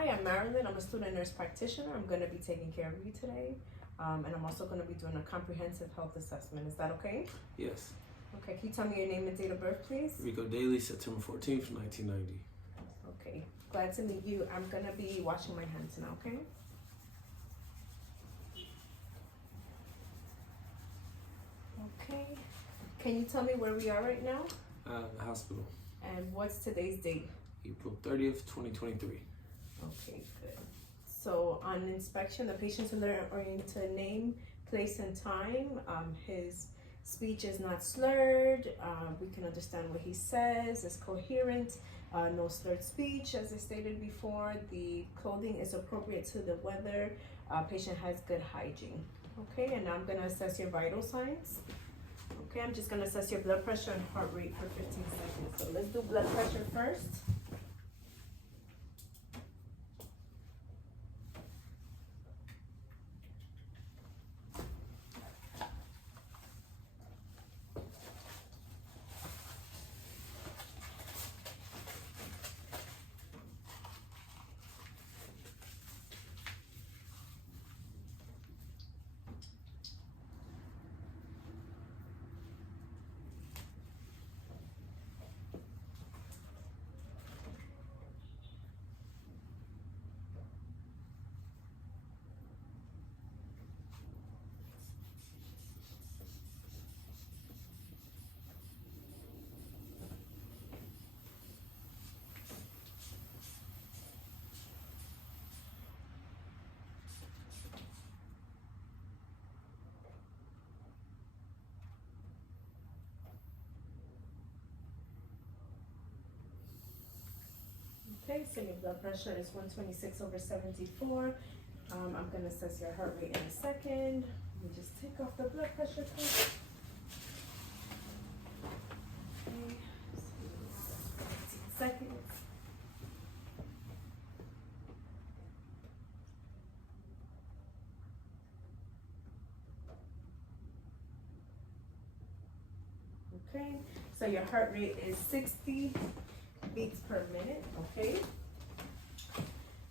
Hi, I'm Marilyn. I'm a student nurse practitioner. I'm going to be taking care of you today. And I'm also going to be doing a comprehensive health assessment. Is that okay? Yes. Okay, can you tell me your name and date of birth, please? Rico Daly, September 14th, 1990. Okay, glad to meet you. I'm going to be washing my hands now, okay? Okay. Can you tell me where we are right now? The hospital. And what's today's date? April 30th, 2023. Okay, good. So on inspection, the patient's oriented name, place, and time. His speech is not slurred. We can understand what he says. It's coherent. No slurred speech, as I stated before. The clothing is appropriate to the weather. Patient has good hygiene. Okay, and now I'm gonna assess your vital signs. Okay, I'm just gonna assess your blood pressure and heart rate for 15 seconds. So let's do blood pressure first. Okay, so your blood pressure is 126/74. I'm gonna assess your heart rate in a second. Let me just take off the blood pressure cuff. Okay, so 15 seconds. Okay, so your heart rate is 60 beats per minute, okay?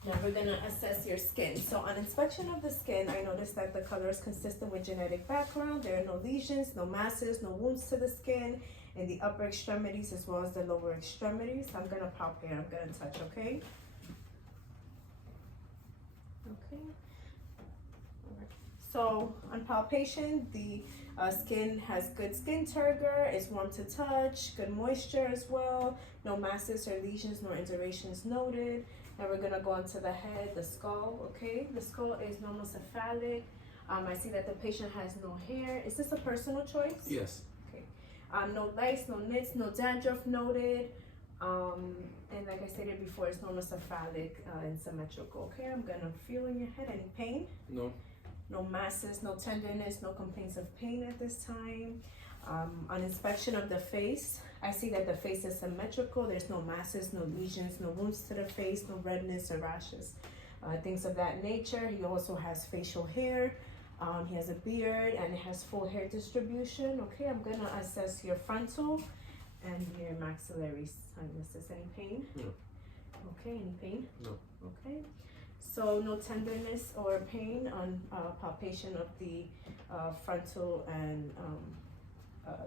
Now we're gonna assess your skin. So on inspection of the skin, I noticed that the color is consistent with genetic background. There are no lesions, no masses, no wounds to the skin in the upper extremities as well as the lower extremities. I'm gonna palpate, I'm gonna touch, okay? Okay. All right. So on palpation, the skin has good skin turgor, it's warm to touch, good moisture as well, no masses or lesions nor indurations noted. Now we're gonna go on to the head, the skull, okay? The skull is normocephalic. I see that the patient has no hair. Is this a personal choice? Yes. Okay. No lice, no nits, no dandruff noted. And like I stated before, it's normocephalic and symmetrical. Okay, I'm gonna feel in your head. Any pain? No. No masses, no tenderness, no complaints of pain at this time. On inspection of the face, I see that the face is symmetrical. There's no masses, no lesions, no wounds to the face, no redness or rashes, things of that nature. He also has facial hair. He has a beard and it has full hair distribution. Okay, I'm gonna assess your frontal and your maxillary sinuses. Any pain? No. Okay, any pain? No. Okay. So no tenderness or pain on palpation of the frontal and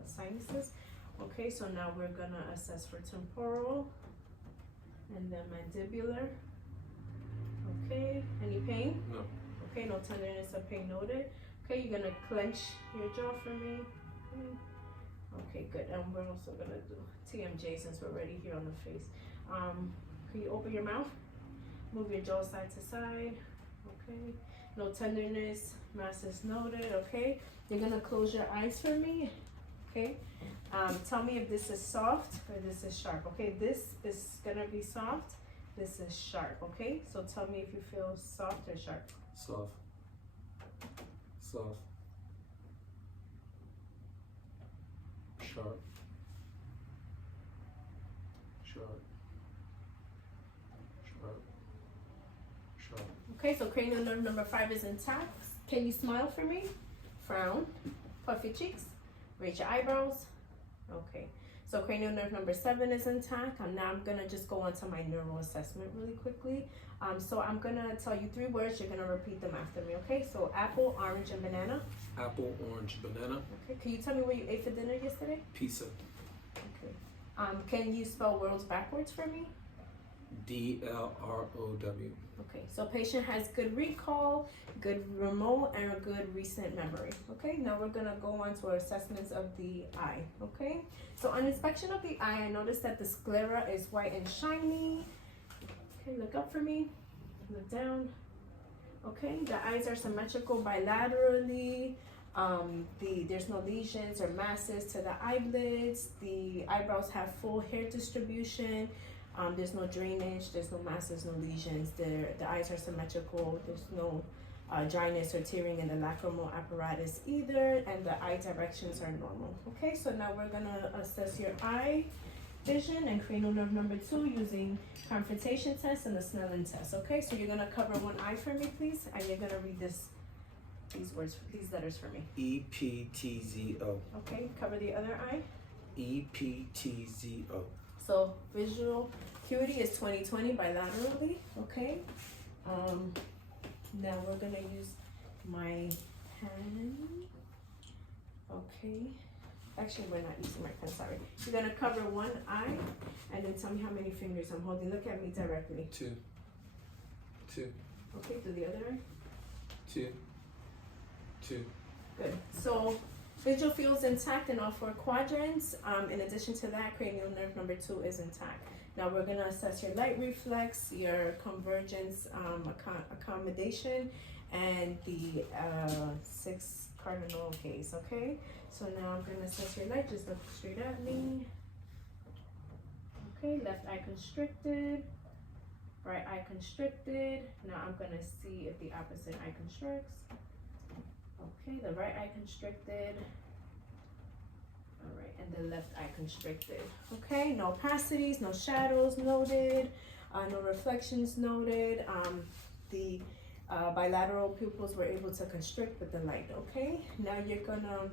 sinuses. Okay, so now we're gonna assess for temporal and then mandibular. Okay, any pain? No. Okay, no tenderness or pain noted. Okay, you're gonna clench your jaw for me. Okay, good. And we're also gonna do TMJ since we're already here on the face. Can you open your mouth? Move your jaw side to side. Okay. No tenderness, masses noted. Okay. You're gonna close your eyes for me. Okay. Tell me if this is soft or this is sharp. Okay. This is gonna be soft. This is sharp. Okay. So tell me if you feel soft or sharp. Soft. Soft. Sharp. Sharp. Sharp. Sharp. Okay. So cranial nerve number 5 is intact. Can you smile for me? Frown. Puff your cheeks. Raise your eyebrows. Okay. So cranial nerve number 7 is intact. Now I'm gonna just go on to my neural assessment really quickly. So I'm gonna tell you 3 words. You're gonna repeat them after me, okay? So apple, orange, and banana. Apple, orange, banana. Okay. Can you tell me what you ate for dinner yesterday? Pizza. Okay. Can you spell worlds backwards for me? DLROW. Okay. So patient has good recall, good remote, and a good recent memory. Okay. Now we're gonna go on to our assessments of the eye. Okay. So on inspection of the eye, I noticed that the sclera is white and shiny. Okay. Look up for me. Look down. Okay. The eyes are symmetrical bilaterally. There's no lesions or masses to the eyelids. The eyebrows have full hair distribution. There's no drainage, there's no masses, no lesions. The eyes are symmetrical. There's no dryness or tearing in the lacrimal apparatus either, and the eye directions are normal. Okay, so now we're gonna assess your eye vision and cranial nerve number 2 using confrontation test and the Snellen test. Okay, so you're gonna cover one eye for me, please, and you're gonna read these letters for me. EPTZO. Okay, cover the other eye. EPTZO. So visual acuity is 20/20 bilaterally. Okay. Now we're gonna use my pen. Okay. Actually, we're not using my pen. Sorry. You're gonna cover one eye, and then tell me how many fingers I'm holding. Look at me directly. 2. 2. Okay. Do the other eye. 2. 2. Good. So visual field's intact in all 4 quadrants. In addition to that, cranial nerve number 2 is intact. Now we're gonna assess your light reflex, your convergence accommodation, and the 6 cardinal gaze, okay? So now I'm gonna assess your light, just look straight at me. Okay, left eye constricted, right eye constricted. Now I'm gonna see if the opposite eye constricts. Okay, the right eye constricted. All right, and the left eye constricted. Okay, no opacities, no shadows noted, no reflections noted. The bilateral pupils were able to constrict with the light. Okay, now you're gonna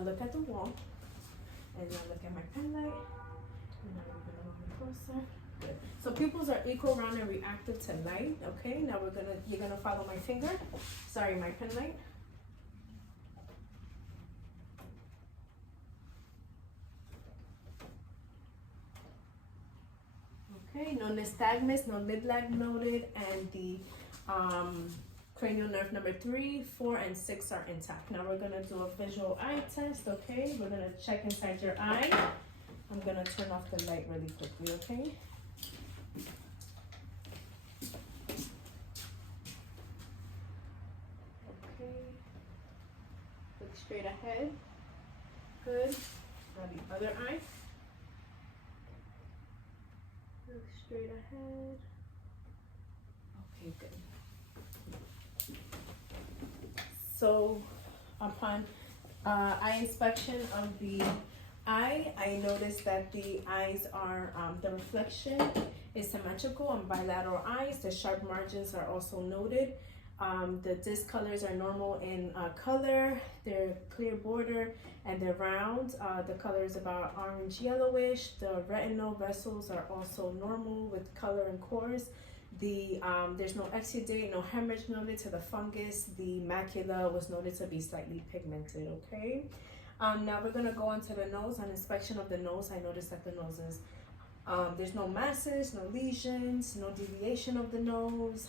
look at the wall, and now look at my pen light. And now we're gonna move closer. Good. So pupils are equal, round, and reactive to light. Okay, now you're gonna follow my finger. Sorry, my pen light. Okay, no nystagmus, no lid lag noted, and the cranial nerve number 3, 4, and 6 are intact. Now we're gonna do a visual eye test. Okay, we're gonna check inside your eye. I'm gonna turn off the light really quickly. Okay. Look straight ahead. Good. Now the other eye. Look straight ahead. Okay, good. So upon eye inspection of the eye, I noticed that the eyes are, the reflection is symmetrical on bilateral eyes. The sharp margins are also noted. The disc colors are normal in color. They're clear border and they're round. The color is about orange yellowish. The retinal vessels are also normal with color and cores. There's no exudate, no hemorrhage noted to the fungus. The macula was noted to be slightly pigmented. Okay. Now we're gonna go on to the nose. On inspection of the nose, I noticed that the nose is there's no masses, no lesions, no deviation of the nose.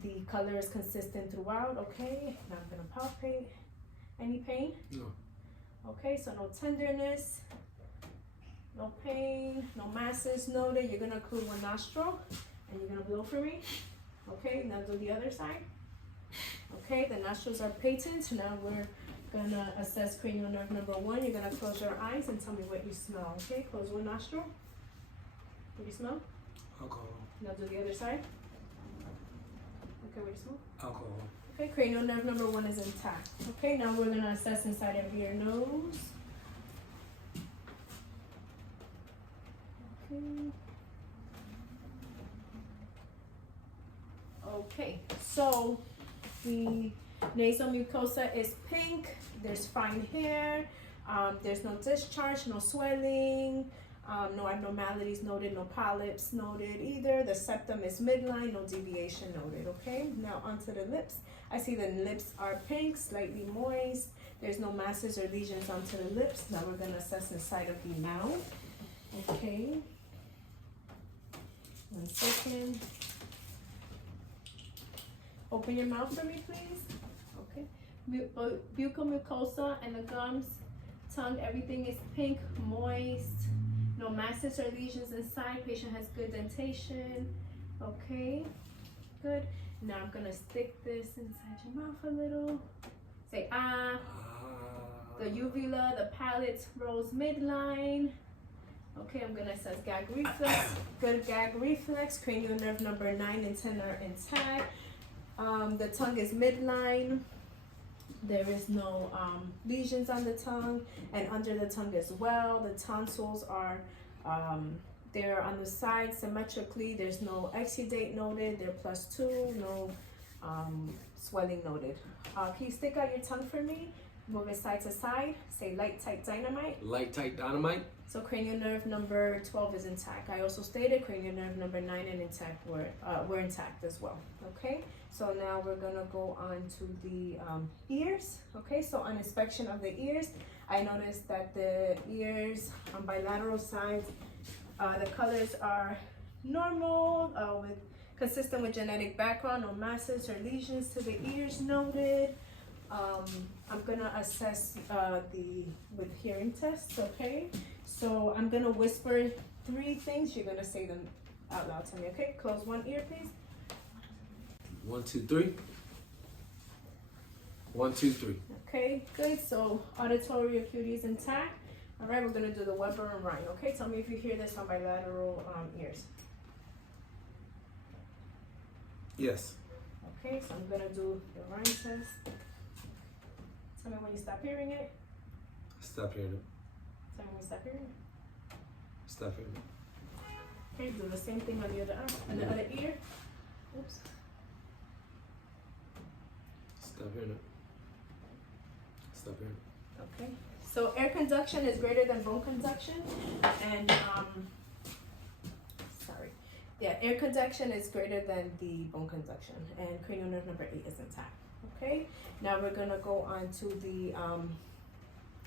The color is consistent throughout. Okay, now I'm gonna palpate. Any pain? No. Okay, so no tenderness, no pain, no masses noted. You're gonna include one nostril and you're gonna blow for me. Okay, now do the other side. Okay, the nostrils are patent. Now we're gonna assess cranial nerve number 1. You're gonna close your eyes and tell me what you smell. Okay, close one nostril. What do you smell? Alcohol. Now do the other side. Okay, what do you smell? Alcohol. Okay, cranial nerve number 1 is intact. Okay, now we're gonna assess inside of your nose. Okay. Okay, so the nasal mucosa is pink. There's fine hair. There's no discharge, no swelling, no abnormalities noted, no polyps noted either. The septum is midline, no deviation noted, okay? Now onto the lips. I see the lips are pink, slightly moist. There's no masses or lesions onto the lips. Now we're gonna assess inside of the mouth, okay? 1 second. Open your mouth for me, please. Okay. Buccal mucosa and the gums, tongue, everything is pink, moist. No masses or lesions inside. Patient has good dentation. Okay, good. Now I'm gonna stick this inside your mouth a little. Say ah. The uvula, the palate rose midline. Okay, I'm gonna assess gag reflex. Good gag reflex. Cranial nerve number 9 and 10 are intact. The tongue is midline. There is no lesions on the tongue and under the tongue as well. The tonsils are they're on the side symmetrically. There's no exudate noted. They're +2. No swelling noted. Can you stick out your tongue for me? Move it side to side. Say light, tight, dynamite. Light, tight, dynamite. So cranial nerve number 12 is intact. I also stated cranial nerve number 9 and intact were intact as well. Okay, so now we're gonna go on to the ears. Okay, so on inspection of the ears, I noticed that the ears on bilateral sides, the colors are normal, consistent with genetic background, no masses or lesions to the ears noted. I'm gonna assess with hearing tests, okay? So I'm gonna whisper 3 things. You're gonna say them out loud to me, okay? Close one ear, please. 1, 2, 3. 1, 2, 3. Okay, good. So auditory acuity is intact. All right, we're gonna do the Weber and Rhine, okay? Tell me if you hear this on bilateral ears. Yes. Okay, so I'm gonna do the Rhine test. Tell me when you stop hearing it. Stop hearing it. Tell me when you stop hearing it. Stop hearing it. Okay, do the same thing on the other arm, on the other ear. Oops. Stop hearing it. Stop hearing it. Okay. So air conduction is greater than bone conduction, and air conduction is greater than the bone conduction, and cranial nerve number 8 is intact. Okay. Now we're gonna go on to the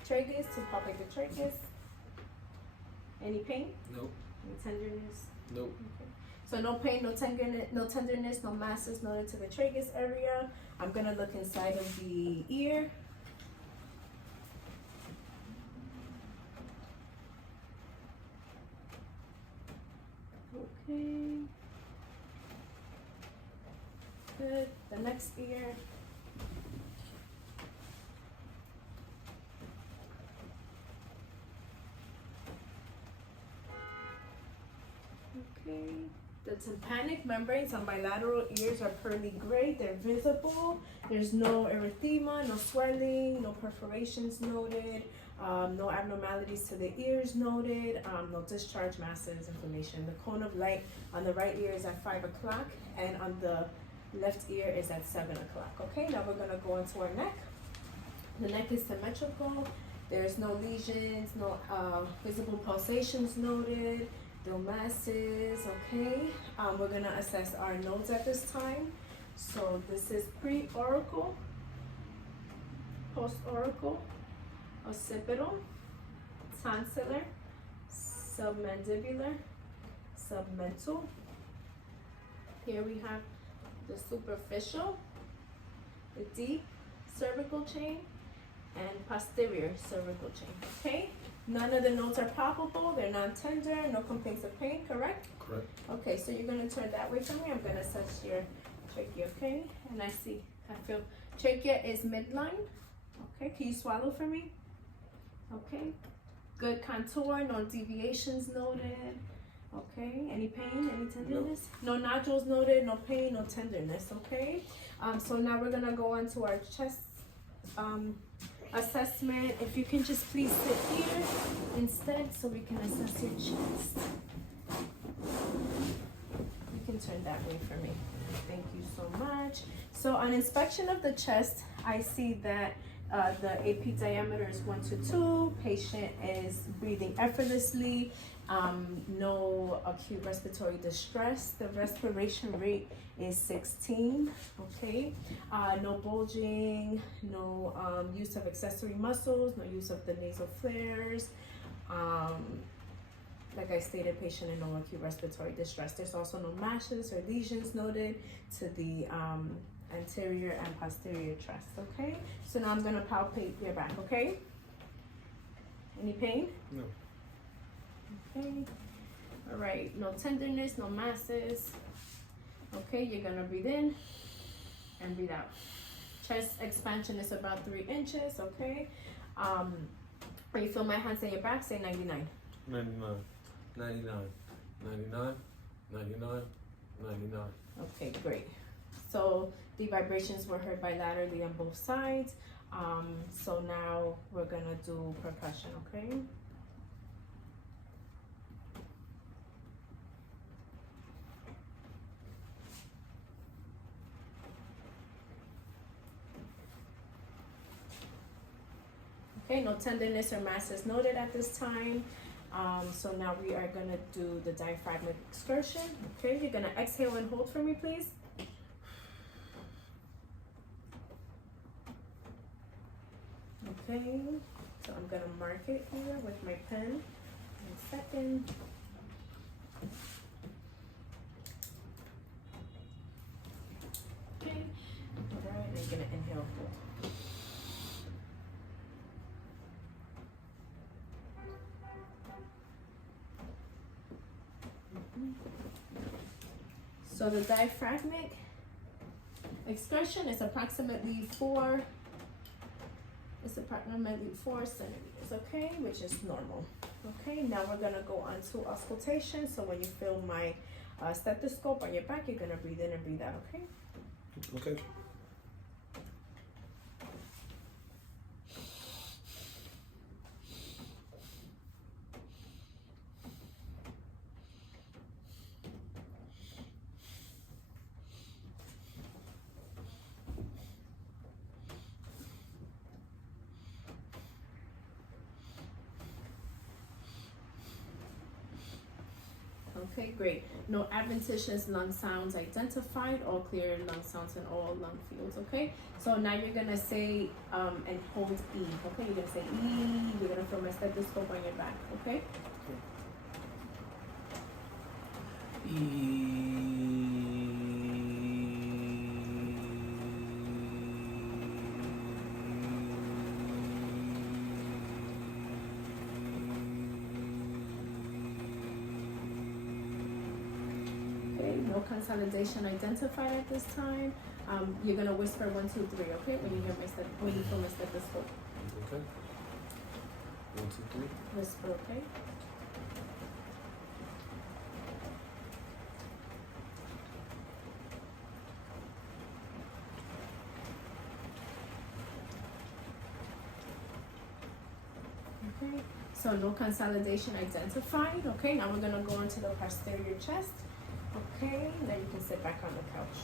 tragus, to palpate the tragus. Any pain? Nope. Any tenderness? Nope. Okay. So no pain, no tenderness, no masses noted to the tragus area. I'm gonna look inside of the ear. Okay. Good. The next ear. Okay. The tympanic membranes on bilateral ears are pearly gray. They're visible. There's no erythema, no swelling, no perforations noted, no abnormalities to the ears noted, no discharge, masses, inflammation. The cone of light on the right ear is at 5 o'clock, and on the left ear is at 7 o'clock. Okay, now we're gonna go into our neck. The neck is symmetrical. There's no lesions, no visible pulsations noted. No masses, okay? We're gonna assess our nodes at this time. So this is pre-auricle, post-auricle, occipital, tonsillar, submandibular, submental. Here we have the superficial, the deep cervical chain, and posterior cervical chain, okay? None of the nodes are palpable, they're non-tender, no complaints of pain, correct? Correct. Okay, so you're gonna turn that way from me. I'm gonna assess your trachea, okay? And I feel trachea is midline. Okay, can you swallow for me? Okay, good contour, no deviations noted. Okay, any pain, any tenderness? No nodules noted, no pain, no tenderness, okay? So now we're gonna go on to our chest assessment. If you can just please sit here instead so we can assess your chest. You can turn that way for me. Thank you so much. So on inspection of the chest, I see that The AP diameter is 1 to 2. Patient is breathing effortlessly. No acute respiratory distress. The respiration rate is 16. Okay. No bulging. No use of accessory muscles. No use of the nasal flares. Like I stated, patient in no acute respiratory distress. There's also no mashes or lesions noted to the anterior and posterior chest. Okay. So now I'm gonna palpate your back. Okay. Any pain? No. Okay. All right. No tenderness, no masses. Okay. You're gonna breathe in and breathe out. Chest expansion is about 3 inches. Okay. When you feel my hands on your back, say 99. 99. 99. 99. 99. 99. Okay, great. So the vibrations were heard bilaterally on both sides. So now we're gonna do percussion, okay? Okay, no tenderness or masses noted at this time. So now we are gonna do the diaphragmatic excursion. Okay, you're gonna exhale and hold for me, please. Okay, so I'm gonna mark it here with my pen. 1 second. Okay, all right, and you're gonna inhale, hold. So the diaphragmatic excursion is approximately 4 centimeters, okay, which is normal. Okay, now we're gonna go on to auscultation. So when you feel my stethoscope on your back, you're gonna breathe in and breathe out, okay? Okay. Okay, great. No adventitious lung sounds identified. All clear lung sounds in all lung fields. Okay. So now you're gonna say and hold E. Okay. You're gonna say E. You're gonna feel my stethoscope on your back. Okay. Okay. No consolidation identified at this time. You're gonna whisper 1, 2, 3. Okay. When you hear when you feel my stethoscope. Okay. 1, 2, 3. Whisper. Okay. Okay, so no consolidation identified. Okay, now we're gonna go into the posterior chest. Okay, now you can sit back on the couch.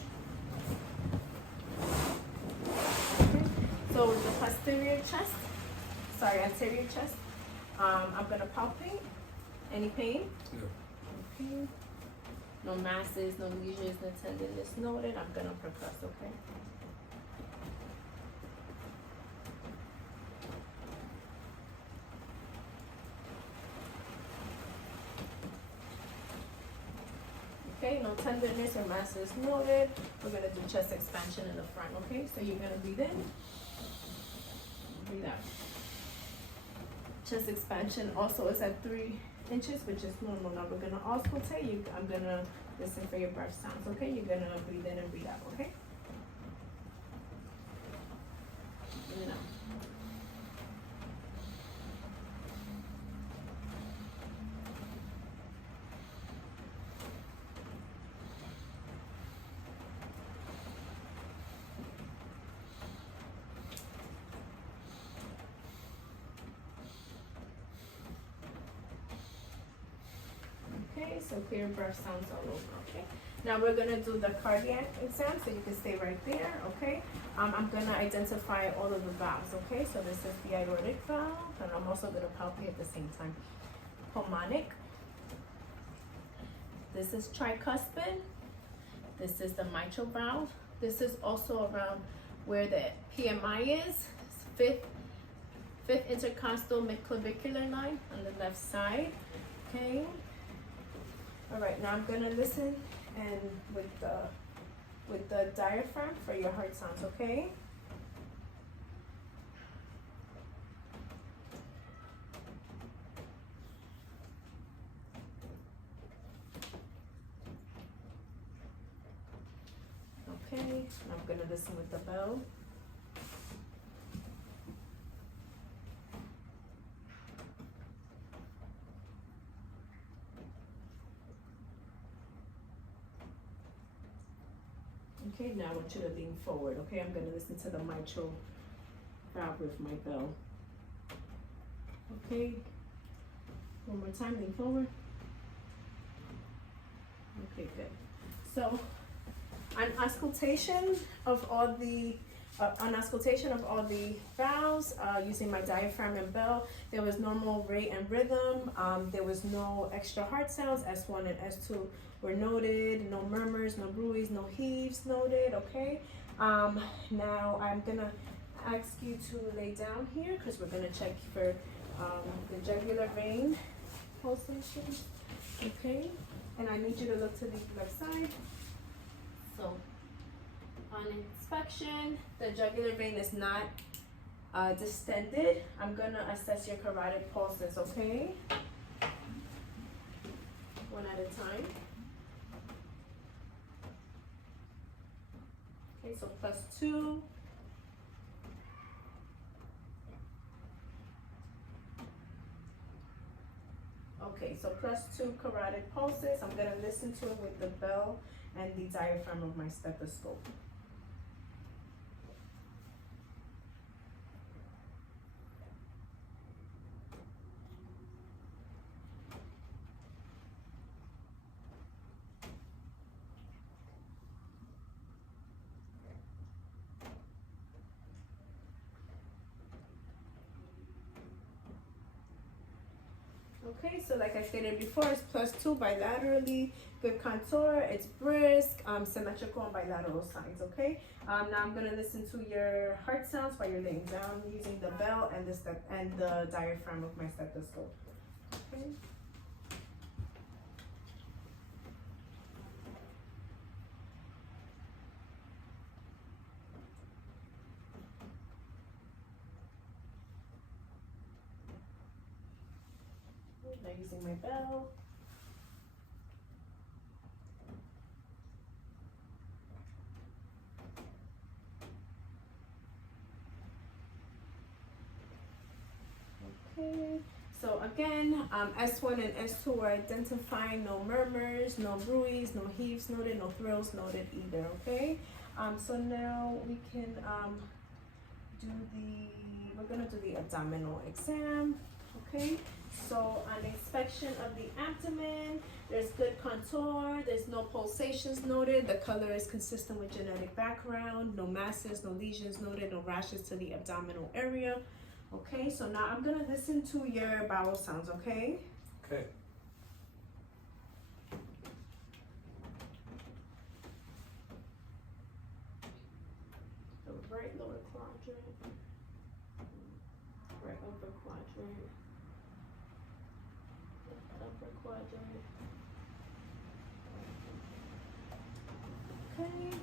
Okay, so the posterior chest, anterior chest, I'm gonna palpate. Any pain? No. Okay. No masses, no lesions, no tenderness noted. I'm gonna percuss, okay? Okay, no tenderness or masses noted. We're gonna do chest expansion in the front, okay? So you're gonna breathe in, breathe out. Chest expansion also is at 3 inches, which is normal. Now we're gonna auscultate. I'm gonna listen for your breath sounds, okay? You're gonna breathe in and breathe out, okay? In and out. Okay, so clear breath sounds all over, okay? Now we're gonna do the cardiac exam, so you can stay right there, okay? I'm gonna identify all of the valves, okay? So this is the aortic valve, and I'm also gonna palpate at the same time. Pulmonic. This is tricuspid. This is the mitral valve. This is also around where the PMI is, fifth intercostal midclavicular line on the left side, okay? All right, now I'm gonna listen and with the diaphragm for your heart sounds, okay? Okay, and I'm gonna listen with the bell. Okay, now I want you to lean forward, okay? I'm gonna listen to the mitral valve with my bell. Okay, one more time, lean forward. Okay, good. So, on auscultation of all the valves, using my diaphragm and bell, there was normal rate and rhythm. There was no extra heart sounds. S1 and S2 were noted. No murmurs, no bruits, no heaves noted. Okay. Now I'm gonna ask you to lay down here because we're gonna check for the jugular vein pulsation. Okay. And I need you to look to the left side. So, on inspection, the jugular vein is not distended. I'm gonna assess your carotid pulses, okay? One at a time. Okay, so +2. Okay, so +2 carotid pulses. I'm gonna listen to it with the bell and the diaphragm of my stethoscope. Okay, so like I stated before, it's +2 bilaterally, good contour, it's brisk, symmetrical on bilateral sides, okay? Now I'm gonna listen to your heart sounds while you're laying down using the bell and the diaphragm of my stethoscope. Okay. Now using my bell. Okay, so again, S1 and S2 are identifying, no murmurs, no bruits, no heaves noted, no thrills noted either, okay? So now we can we're gonna do the abdominal exam, okay? So on inspection of the abdomen, there's good contour, there's no pulsations noted, the color is consistent with genetic background, no masses, no lesions noted, no rashes to the abdominal area. Okay, so now I'm gonna listen to your bowel sounds, okay? Okay. The right lower quadrant, right upper quadrant, left upper quadrant. Okay,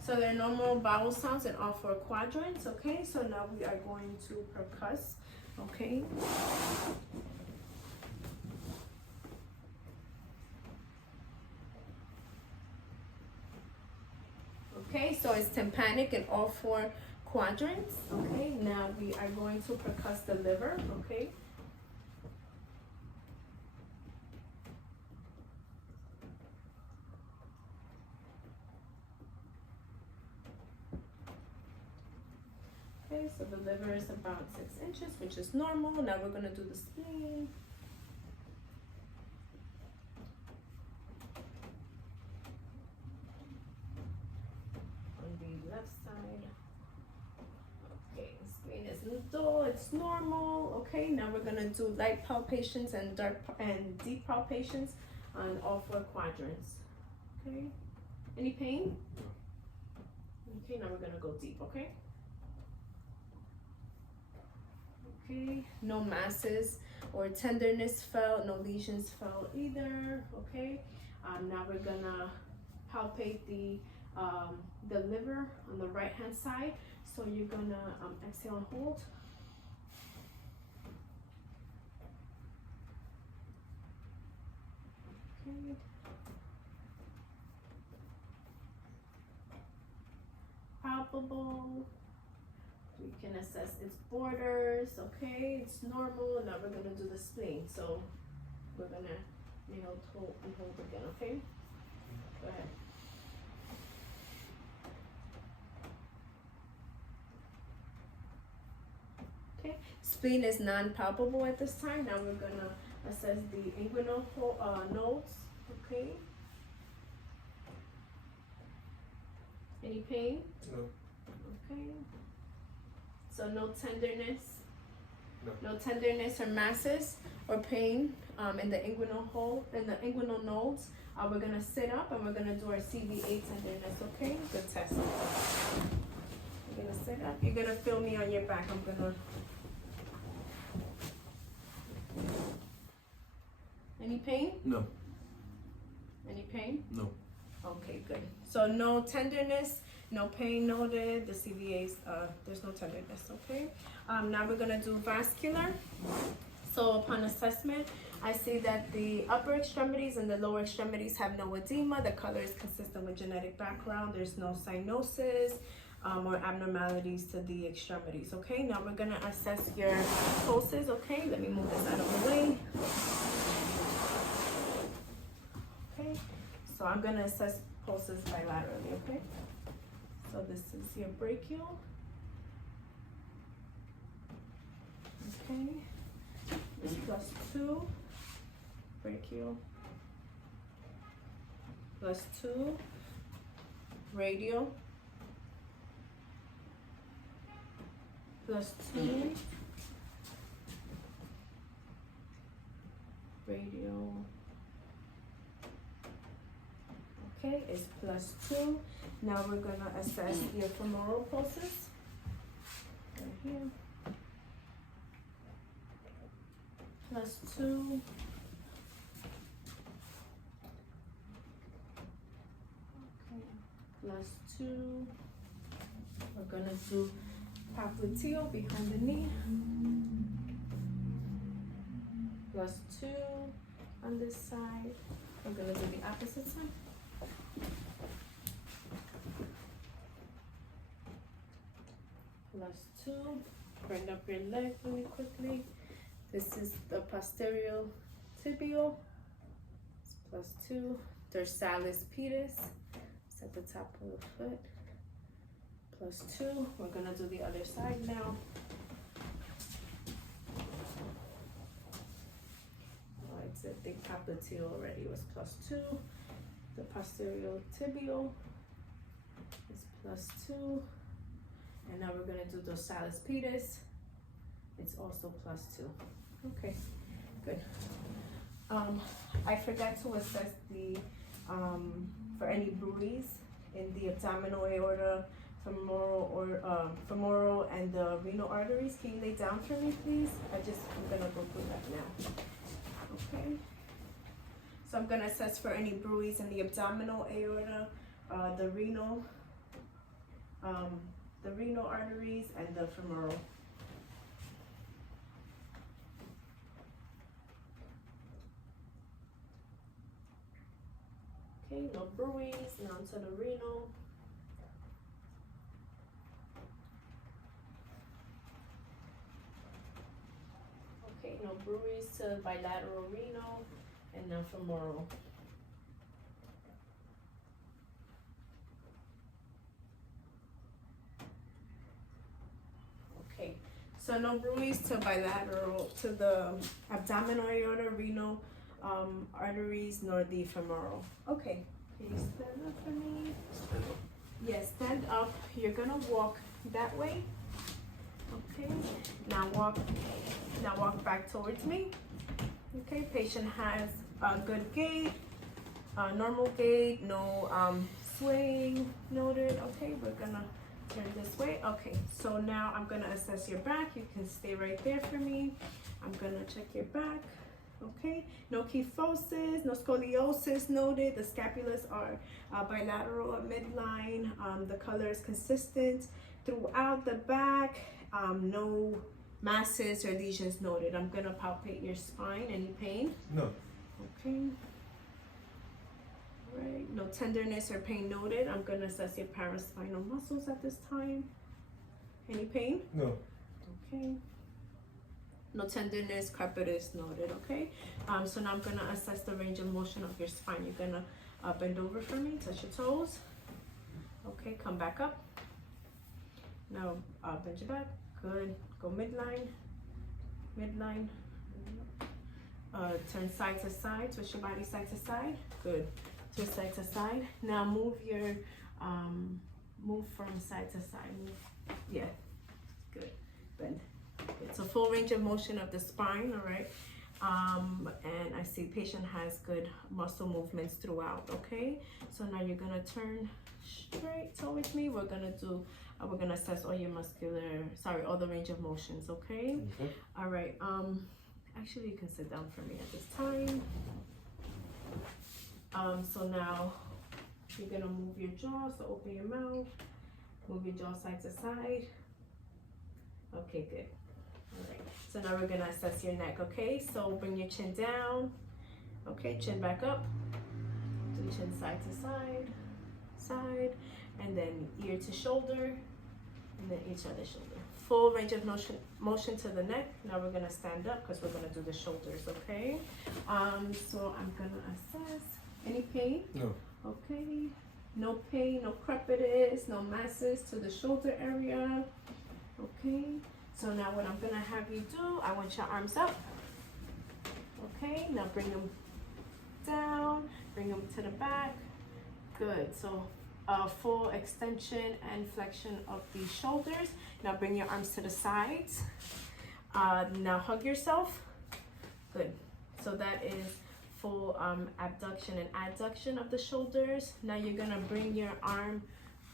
so there are normal bowel sounds in all 4 quadrants, okay? So now we are going to percuss, okay? Okay, so it's tympanic in all 4 quadrants, okay? Now we are going to percuss the liver, okay? Okay, so the liver is about 6 inches, which is normal. Now we're gonna do the spleen. it's normal. Okay, now we're gonna do light palpations and deep palpations on all 4 quadrants. Okay, any pain? No. Okay, now we're gonna go deep. Okay. Okay, no masses or tenderness felt, no lesions felt either. Okay, now we're gonna palpate the liver on the right hand side. So you're gonna exhale and hold. Okay. Palpable. We can assess its borders. Okay, it's normal. Now we're gonna do the spleen. So we're gonna hold and hold again. Okay, go ahead. Spleen is non-palpable at this time. Now we're gonna assess the inguinal nodes. Okay. Any pain? No. Okay. So no tenderness. No. No tenderness or masses or pain in the inguinal nodes. We're gonna sit up and we're gonna do our CVA tenderness. Okay. Good test. You're gonna sit up. You're gonna feel me on your back. I'm gonna. Any pain? No. Any pain? No. Okay, good. So no tenderness, no pain noted. The CVAs, there's no tenderness, okay? Now we're gonna do vascular. So upon assessment, I see that the upper extremities and the lower extremities have no edema. The color is consistent with genetic background. There's no cyanosis or abnormalities to the extremities, okay? Now we're gonna assess your pulses, okay? Let me move this out of the way. Okay, so I'm gonna assess pulses bilaterally, okay? So this is your brachial. Okay, it's +2, brachial, +2, radial, +2, radial. Okay, it's +2. Now we're gonna assess your femoral pulses. Right here. +2. Okay, +2. We're gonna do popliteal behind the knee. +2 on this side. We're gonna do the opposite side. +2. Bring up your leg really quickly. This is the posterior tibial. It's +2. Dorsalis pedis. It's at the top of the foot. +2. We're gonna do the other side now. Oh, it's a big popliteal already. It was +2. The posterior tibial is +2. And now we're gonna do dorsalis pedis. It's also +2. Okay, good. I forgot to assess the for any bruise in the abdominal aorta, femoral and the renal arteries. Can you lay down for me, please? I'm gonna go through that now. Okay. So I'm gonna assess for any bruise in the abdominal aorta, the renal arteries and the femoral. Okay, no bruise, now to the renal. Okay, no bruise to bilateral renal and now femoral. Okay, so no bruise to bilateral, to the abdominal aorta, renal arteries, nor the femoral. Okay, can you stand up for me? Stand up. Yes, stand up. You're gonna walk that way. Okay, now walk back towards me. Okay, patient has a good gait, normal gait, no swaying noted. Okay, we're gonna turn this way. Okay, so now I'm gonna assess your back. You can stay right there for me. I'm gonna check your back. Okay, no kyphosis, no scoliosis noted. The scapulas are bilateral at midline. The color is consistent throughout the back. No masses or lesions noted. I'm gonna palpate your spine. Any pain? No. Okay. Right. No tenderness or pain noted. I'm gonna assess your paraspinal muscles at this time. Any pain? No. Okay. No tenderness, crepitus noted. Okay. So now I'm gonna assess the range of motion of your spine. You're gonna bend over for me, touch your toes. Okay, come back up. Now bend your back. Good. Go midline. Turn side to side. Twist your body side to side. Good. Twist side to side. Now move your move from side to side. Move. Yeah. Good. Bend. It's a full range of motion of the spine, all right? And I see patient has good muscle movements throughout, okay? So now you're gonna turn straight towards me. We're gonna assess all your all the range of motions, okay? Okay. All right, actually you can sit down for me at this time. So now you're gonna move your jaw, so open your mouth, move your jaw side to side. Okay, good. Alright, so now we're gonna assess your neck, okay? So bring your chin down, okay, chin back up, do chin side to side, and then ear to shoulder, and then ear to other shoulder. Full range of motion to the neck. Now we're gonna stand up because we're gonna do the shoulders, okay? So I'm gonna assess. Any pain? No. Okay, no pain, no crepitus, no masses to the shoulder area, okay? So now what I'm gonna have you do, I want your arms up. Okay, now bring them down, bring them to the back. Good, so full extension and flexion of the shoulders. Now bring your arms to the sides. Now hug yourself. Good, so that is full abduction and adduction of the shoulders. Now you're gonna bring your arm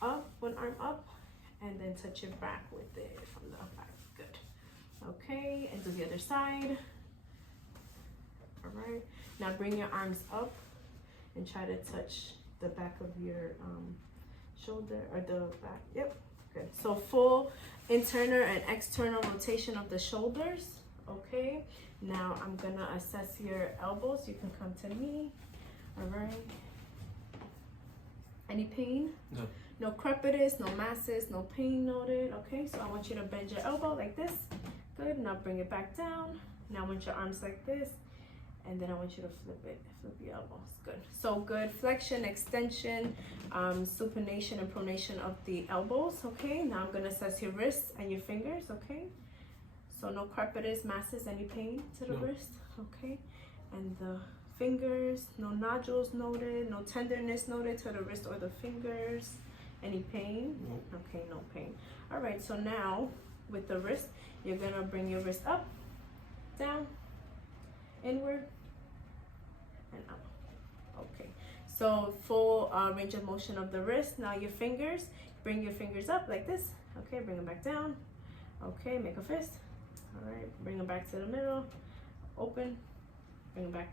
up, one arm up, and then touch your back with it from the back. Good. Okay, and do the other side. All right. Now bring your arms up and try to touch the back of your shoulder or the back. Yep. Good. So full internal and external rotation of the shoulders. Okay. Now I'm gonna assess your elbows. You can come to me. All right. Any pain? No. No crepitus, no masses, no pain noted. Okay, so I want you to bend your elbow like this. Good. Now bring it back down. Now I want your arms like this, and then I want you to flip your elbows. Good. So good flexion, extension, supination and pronation of the elbows. Okay. Now I'm gonna assess your wrists and your fingers. Okay. So no crepitus, masses, any pain to the No. wrist. Okay. And the fingers, no nodules noted, no tenderness noted to the wrist or the fingers. Any pain? No. Okay, no pain. All right, so now with the wrist, you're gonna bring your wrist up, down, inward, and up. Okay, so full range of motion of the wrist. Now your fingers, bring your fingers up like this. Okay, bring them back down. Okay, make a fist. All right, bring them back to the middle. Open, bring them back.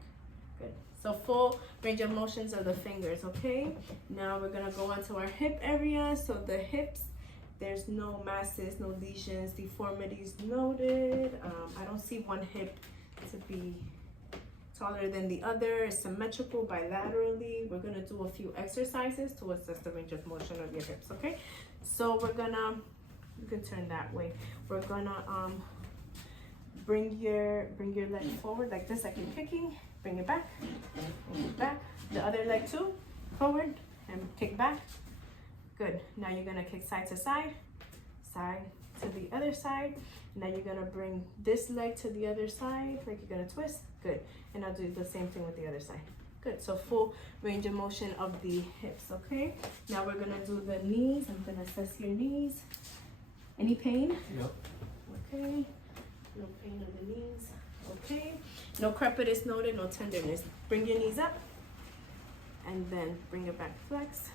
Good. So full range of motions of the fingers, okay? Now we're gonna go onto our hip area. So the hips, there's no masses, no lesions, deformities noted. I don't see one hip to be taller than the other. It's symmetrical bilaterally. We're gonna do a few exercises to assess the range of motion of your hips, okay? So we're gonna, you can turn that way. We're gonna bring your leg forward like this, like you're kicking. Bring it back, the other leg too, forward and kick back. Good. Now you're gonna kick side to side, side to the other side. Now you're gonna bring this leg to the other side, like you're gonna twist. Good. And I'll do the same thing with the other side. Good. So full range of motion of the hips, okay? Now we're gonna do the knees. I'm gonna assess your knees. Any pain? No. Okay. No pain on the knees. Okay. No crepitus noted, no tenderness. Bring your knees up. And then bring it back, flex.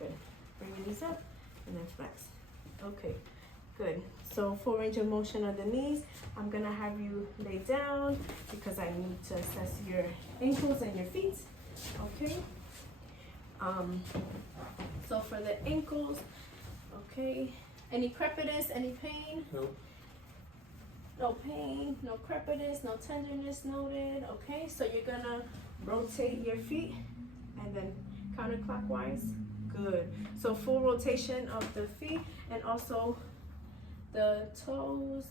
Good. Bring your knees up and then flex. Okay. Good. So full range of motion on the knees. I'm gonna have you lay down because I need to assess your ankles and your feet. Okay. So for the ankles, okay. Any crepitus, any pain? No. No pain, no crepitus, no tenderness noted. Okay, so you're gonna rotate your feet and then counterclockwise. Good. So full rotation of the feet and also the toes.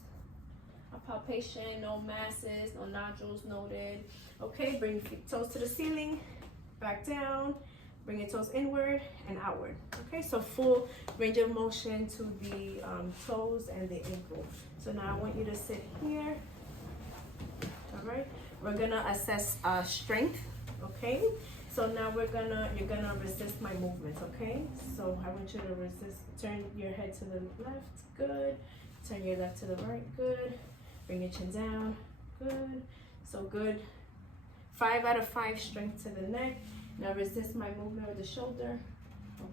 A palpation, no masses, no nodules noted. Okay, bring your toes to the ceiling, back down. Bring your toes inward and outward. Okay, so full range of motion to the toes and the ankle. So now I want you to sit here. All right, we're gonna assess strength. Okay, so now you're gonna resist my movements. Okay, so I want you to resist. Turn your head to the left. Good. Turn your left to the right. Good. Bring your chin down. Good. So good. 5 out of 5 strength to the neck. Now resist my movement with the shoulder.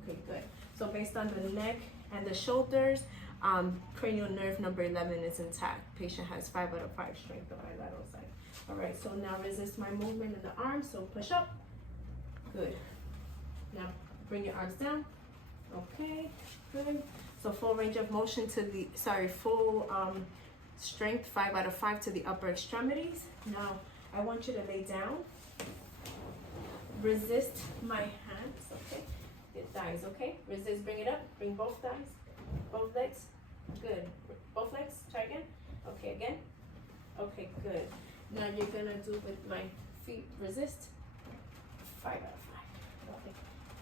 Okay, good. So based on the neck and the shoulders, cranial nerve number 11 is intact. Patient has 5 out of 5 strength on my lateral side. All right, so now resist my movement in the arms. So push up. Good. Now bring your arms down. Okay, good. So full range of motion to the, full strength, 5 out of 5 to the upper extremities. Now I want you to lay down. Resist my hands, okay? The thighs, okay? Resist, bring it up. Bring both thighs, both legs. Good. Both legs, try again. Okay, again. Okay, good. Now you're gonna do with my feet, resist. 5 out of 5. Okay,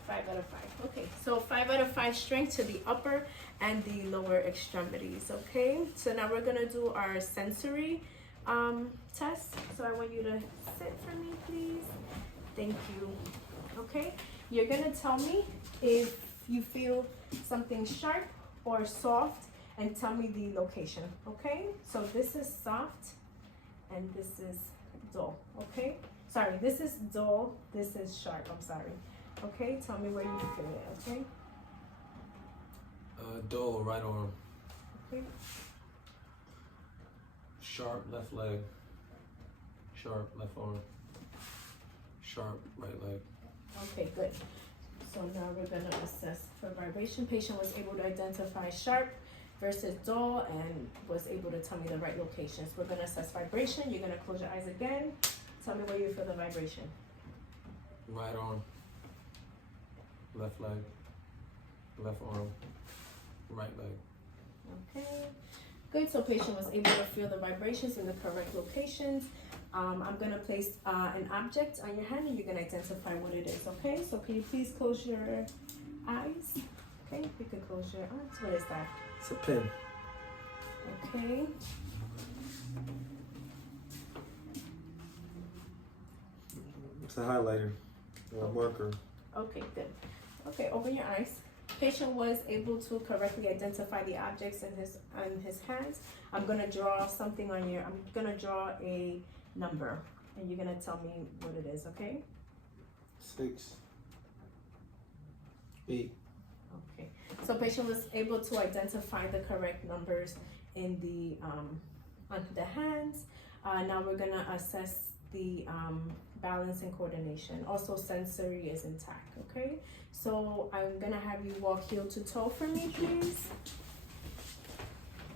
5 out of 5. Okay, so 5 out of 5 strength to the upper and the lower extremities, okay? So now we're gonna do our sensory test. So I want you to sit for me, please. Thank you. Okay, you're gonna tell me if you feel something sharp or soft and tell me the location. Okay, so this is soft and this is dull. Okay, sorry, this is dull, this is sharp. I'm sorry. Okay, tell me where you feel it. Okay, Dull right arm. okay, Sharp left leg. Sharp left arm. Sharp right leg. okay, good. So now we're gonna assess for vibration. Patient was able to identify sharp versus dull and was able to tell me the right locations. We're gonna assess vibration. You're gonna close your eyes again. Tell me where you feel the vibration. Right arm. Left leg. Left arm. Right leg. Okay, good. So patient was able to feel the vibrations in the correct locations. I'm gonna place an object on your hand and you're gonna identify what it is, okay? So can you please close your eyes? Okay, you can close your eyes. What is that? It's a pen. Okay. It's a highlighter or a marker. Okay, good. Okay, open your eyes. Patient was able to correctly identify the objects in his hands. I'm gonna draw something on your, I'm gonna draw a number and you're gonna tell me what it is, okay? 6, 8. Okay, so patient was able to identify the correct numbers in the on the hands. Now we're gonna assess the balance and coordination. Also sensory is intact, okay? So I'm gonna have you walk heel to toe for me, please.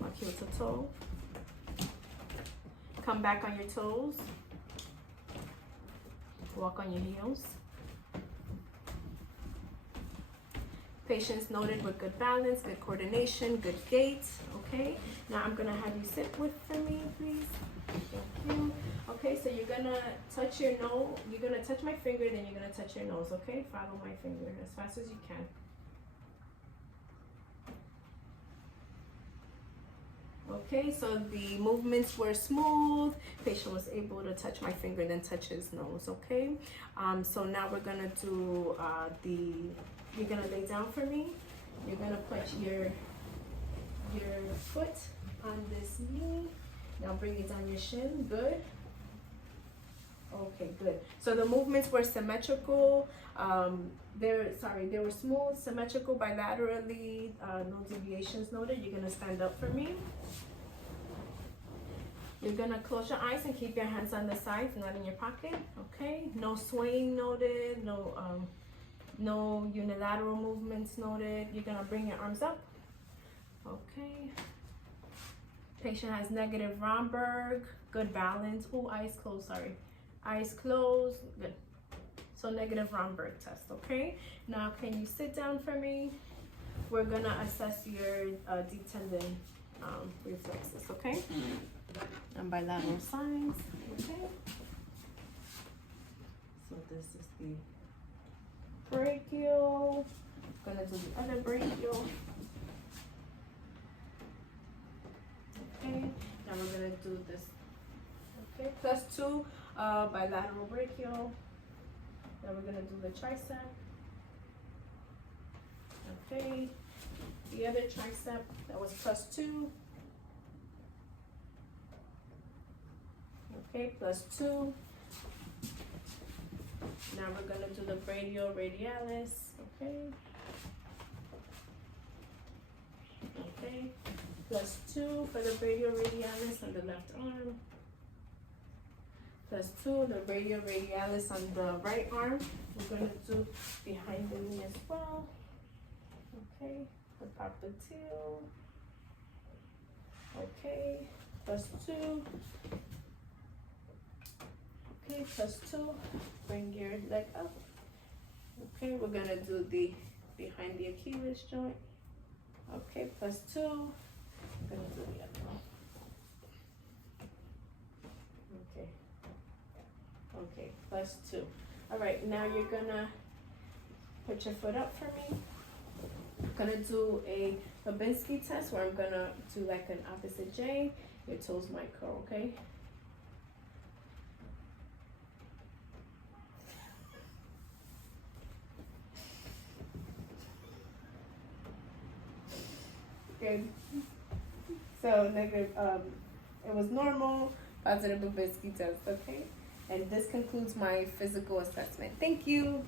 Walk heel to toe. Come back on your toes. Walk on your heels. Patients noted with good balance, good coordination, good gait. Okay, now I'm gonna have you sit with for me, please. Thank you. Okay, so you're gonna touch your nose. You're gonna touch my finger, then you're gonna touch your nose. Okay, follow my finger as fast as you can. Okay, so the movements were smooth. Patient was able to touch my finger, then touch his nose. Okay, so now we're gonna do you're gonna lay down for me. You're gonna put your your foot on this knee. Now bring it down your shin. Good. Okay, good. So the movements were symmetrical. They were smooth, symmetrical, bilaterally. No deviations noted. You're gonna stand up for me. You're gonna close your eyes and keep your hands on the sides, not in your pocket. Okay. No swaying noted. No unilateral movements noted. You're gonna bring your arms up. Okay. Patient has negative Romberg. Good balance. Oh, eyes closed. Sorry. Eyes closed. Good. So negative Romberg test. Okay. Now can you sit down for me? We're gonna assess your deep tendon reflexes. Okay. And bilateral signs. Okay. So this is the brachial. Gonna do the other brachial. Okay. Now we're gonna do this. Okay. +2 bilateral brachial. Now we're gonna do the tricep. Okay. The other tricep, that was +2. Okay, +2. Now we're gonna do the brachial radialis. Okay. Okay. +2 for the brachial radialis on the left arm. +2, the brachial radialis on the right arm. We're gonna do behind the knee as well. Okay, the popliteal. Okay, +2. Okay, +2. Bring your leg up. Okay, we're gonna do the behind the Achilles joint. Okay, +2. I'm gonna do the other one. Okay. Okay, +2. All right, now you're gonna put your foot up for me. I'm gonna do a Babinski test where I'm gonna do like an opposite J. Your toes might curl, okay? Good. So negative, it was normal, positive Babinski test, okay? And this concludes my physical assessment. Thank you.